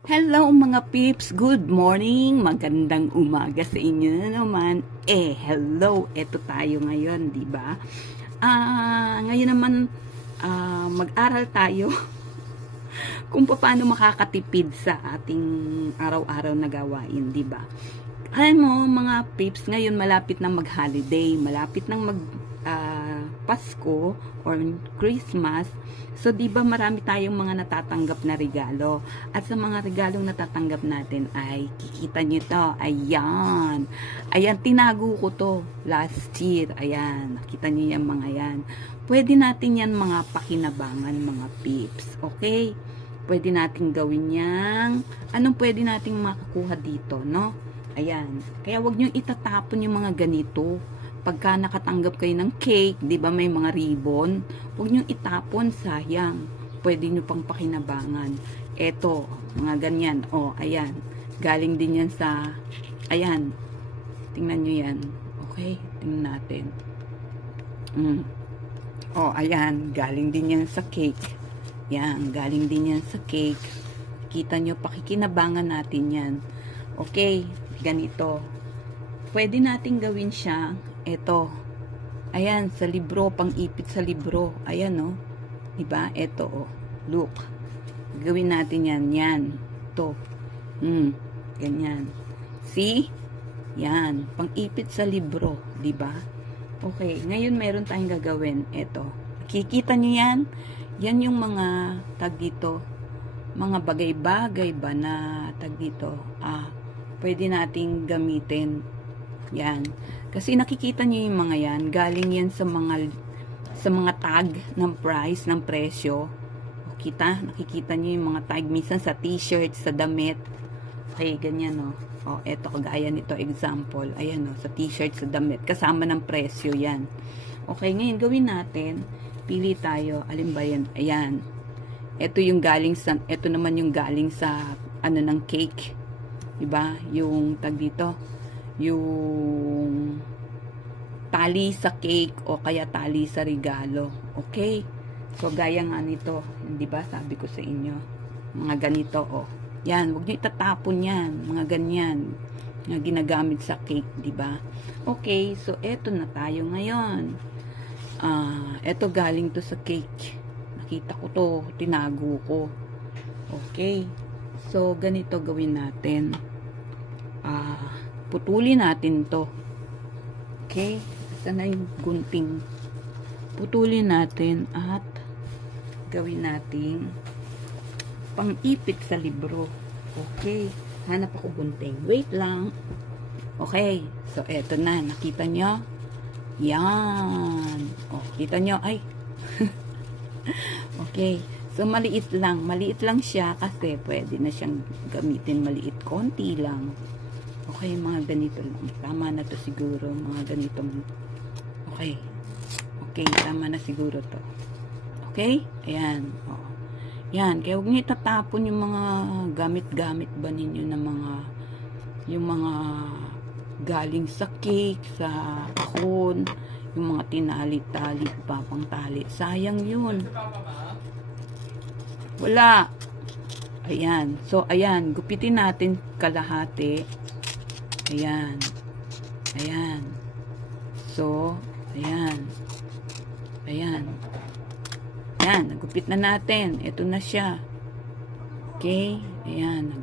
Hello mga peeps, good morning, magandang umaga sa inyo na naman. Hello, eto tayo ngayon, di ba? Ngayon naman mag-aral tayo kung paano makakatipid sa ating araw-araw na gawain, di ba? Alam mo mga peeps, ngayon malapit na mag-holiday, malapit nang Pasko or Christmas. So, di ba marami tayong mga natatanggap na regalo. At sa mga regalong natatanggap natin ay, kikita nyo to, ayan. Ayan, tinago ko to last year. Ayan, nakita nyo yan mga yan. Pwede natin yan mga pakinabangan, mga peeps. Okay? Pwede natin gawin yang, anong pwede nating makakuha dito, no? Ayan. Kaya wag nyo itatapon yung mga ganito. Pagka nakatanggap kayo ng cake, di ba may mga ribbon, huwag nyo itapon, sayang. Pwede nyo pang pakinabangan. Eto, mga ganyan. O, ayan. Galing din yan sa, ayan. Tingnan nyo yan. Okay? Tingnan natin. O, ayan. Galing din yan sa cake. Yan. Galing din yan sa cake. Kita nyo, pakikinabangan natin yan. Okay? Ganito. Pwede natin gawin siya, eto, ayan, sa libro, pang-ipit sa libro, ayan, no, diba, eto, oh, look, gawin natin yan, to, ganyan, see, yan, pang-ipit sa libro, diba, okay, ngayon meron tayong gagawin, eto, kikita nyo yan yung mga, tag dito, mga bagay-bagay ba na, tag dito, pwede nating gamitin. Yan. Kasi nakikita niyo yung mga yan, galing yan sa mga tag ng price, ng presyo. O, nakikita niyo yung mga tag minsan sa t-shirt, sa damit. Okay, ganyan, no. O, eto kagaya nito example. Ayan, no, sa t-shirt, sa damit, kasama ng presyo yan. Okay, ngayon gawin natin, pili tayo, alin ba yan? Ayan. Ito naman yung galing sa ano ng cake. 'Di ba? Yung tag dito, yung tali sa cake o kaya tali sa regalo. Okay? So, gaya nga nito, di ba sabi ko sa inyo, mga ganito, oh. Yan, huwag niyo itatapon yan, mga ganyan, na ginagamit sa cake, di ba? Okay, so eto na tayo ngayon. Eto galing to sa cake. Nakita ko to, tinago ko. Okay. So, ganito gawin natin. Putulin natin to. Okay? Sana yung gunting. Putulin natin at gawin natin pang-ipit sa libro. Okay? Hanap ako gunting. Wait lang. Okay. So, eto na. Nakita nyo? Yan. O, kita nyo? Ay. Okay. So, maliit lang. Maliit lang siya kasi pwede na siyang gamitin maliit. Konti lang. Okay, mga ganito lang. Tama na to siguro. Mga ganito. Okay. Okay, tama na siguro to. Okay? Ayan. O. Yan. Kaya huwag niyo itatapon yung mga gamit-gamit ba ninyo na yung mga galing sa cake, sa kahon, yung mga tinali-tali, papang tali. Sayang yun. Wala. Ayan. So, ayan. Gupitin natin kalahati. Ayan. Ayan. So, ayan. Ayan. Ayan. Nagupit na natin. Ito na siya. Okay. Ayan.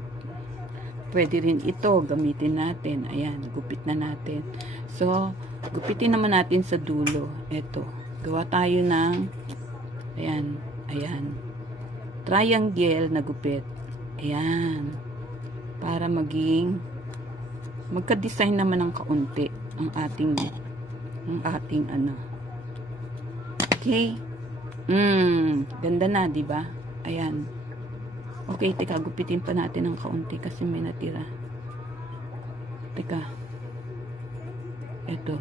Pwede rin ito. Gamitin natin. Ayan. Nagupit na natin. So, gupitin naman natin sa dulo. Ito. Gawa tayo ng ayan. Ayan. Triangle na gupit. Ayan. Para magka-design naman ng kaunti ang ating ano. Okay? Ganda na, 'di ba? Ayan. Okay, teka, gupitin pa natin ng kaunti kasi may natira. Teka. Ito.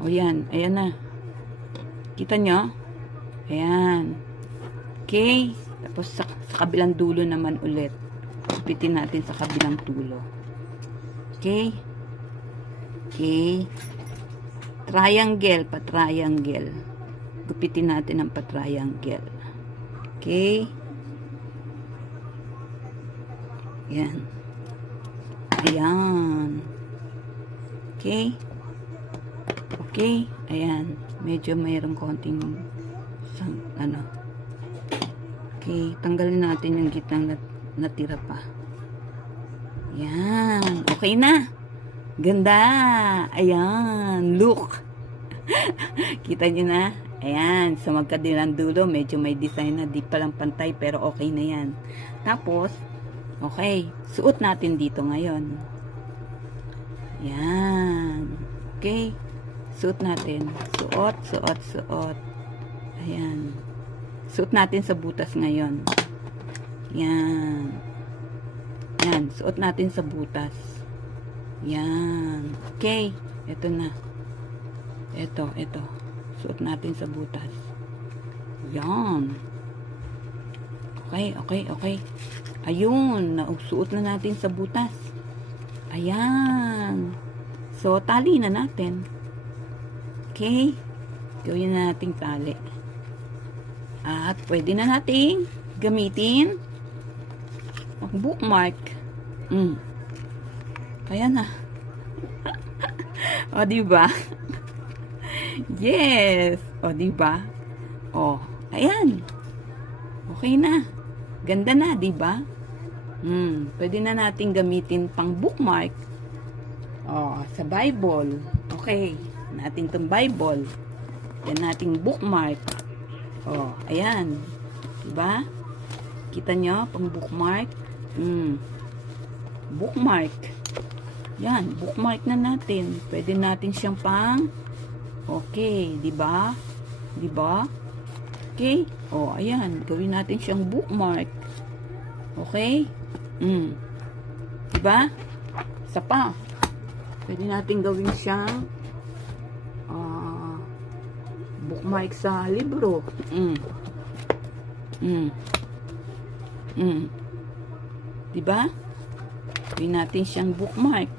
O yan, ayan na. Kita nyo? Ayan. Okay? Tapos sa kabilang dulo naman ulit. Gupitin natin sa kabilang dulo. Okay? Okay. Triangle, pa-triangle. Gupitin natin ang pa-triangle. Okay? Yan. Ayan. Okay. Okay. Ayan. Medyo mayroong konting ano. Okay. Tanggalin natin yung gitnang natira pa. Yan. Okay na. Ganda. Ayan. Look. Kita nyo na. Ayan. Sa magkadilang dulo, medyo may design na. Di palang pantay, pero okay na yan. Tapos, okay. Suot natin dito ngayon. Yan. Okay. Suot natin. Suot, suot, suot. Ayan. Suot natin sa butas ngayon. Yan. Yan. Suot natin sa butas. Yan. Okay. Ito na. Ito. Suot natin sa butas. Yan. Okay. Ayun. Suot na natin sa butas. Ayan. So, tali na natin. Okay. Gawin na nating tali. At, pwede na nating gamitin ang bookmark. Kaya na. O, diba? Yes. O, diba? O, ayan. Okay na. Ganda na, diba? Pwede na nating gamitin pang bookmark. O, sa Bible. Okay. Natin itong Bible. Yan nating bookmark. O, ayan. Diba? Kita nyo, pang bookmark. Bookmark. Yan, bookmark na natin. Pwede natin siyang pang okay, diba? Diba? Okay? O, ayan. Gawin natin siyang bookmark. Okay? Diba? Isa pa. Pwede natin gawin siyang bookmark sa libro. Diba? Gawin natin siyang bookmark.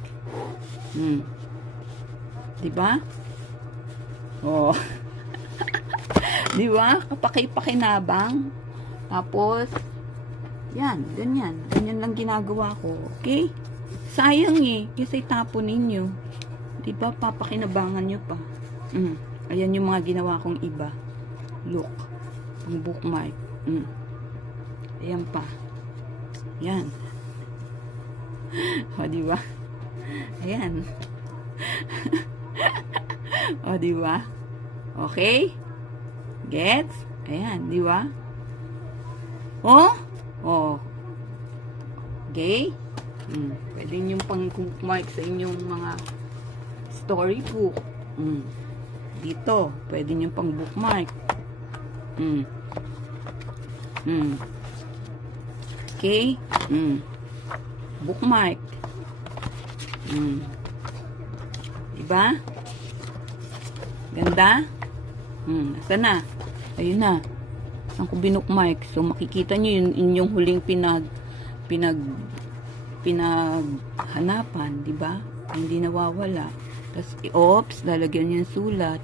Diba? Oh. Diba? Kapaki-pakinabang. Tapos, yan, ganyan. Ganyan lang ginagawa ko. Okay? Sayang eh. Kasi tapon ninyo. Diba? Papakinabangan nyo pa. Ayan yung mga ginawa kong iba. Look. Ang bookmark. Ayan pa. Yan. O, diba? Ayan. O, diba? Okay? Gets? Ayan, diba? Oh? Oh. Okay? Pwede nyo pang bookmark sa inyong mga storybook. Dito, pwede nyo pang bookmark. Okay? Bookmark. Diba? Ganda? Asa na? Ayun na. Saan ko binookmark? So, makikita nyo yung inyong huling pinaghanapan. Diba? Hindi nawawala. Tapos, oops, lalagyan nyo yung sulat.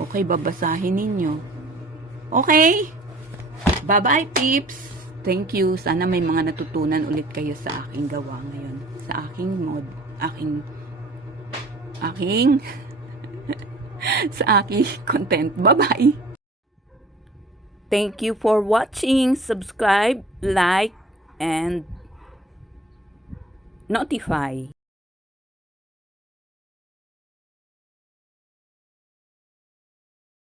Okay, babasahin ninyo. Okay? Bye-bye, peeps! Thank you. Sana may mga natutunan ulit kayo sa aking gawa ngayon. Sa aking sa aking content. Bye-bye! Thank you for watching. Subscribe, like, and notify.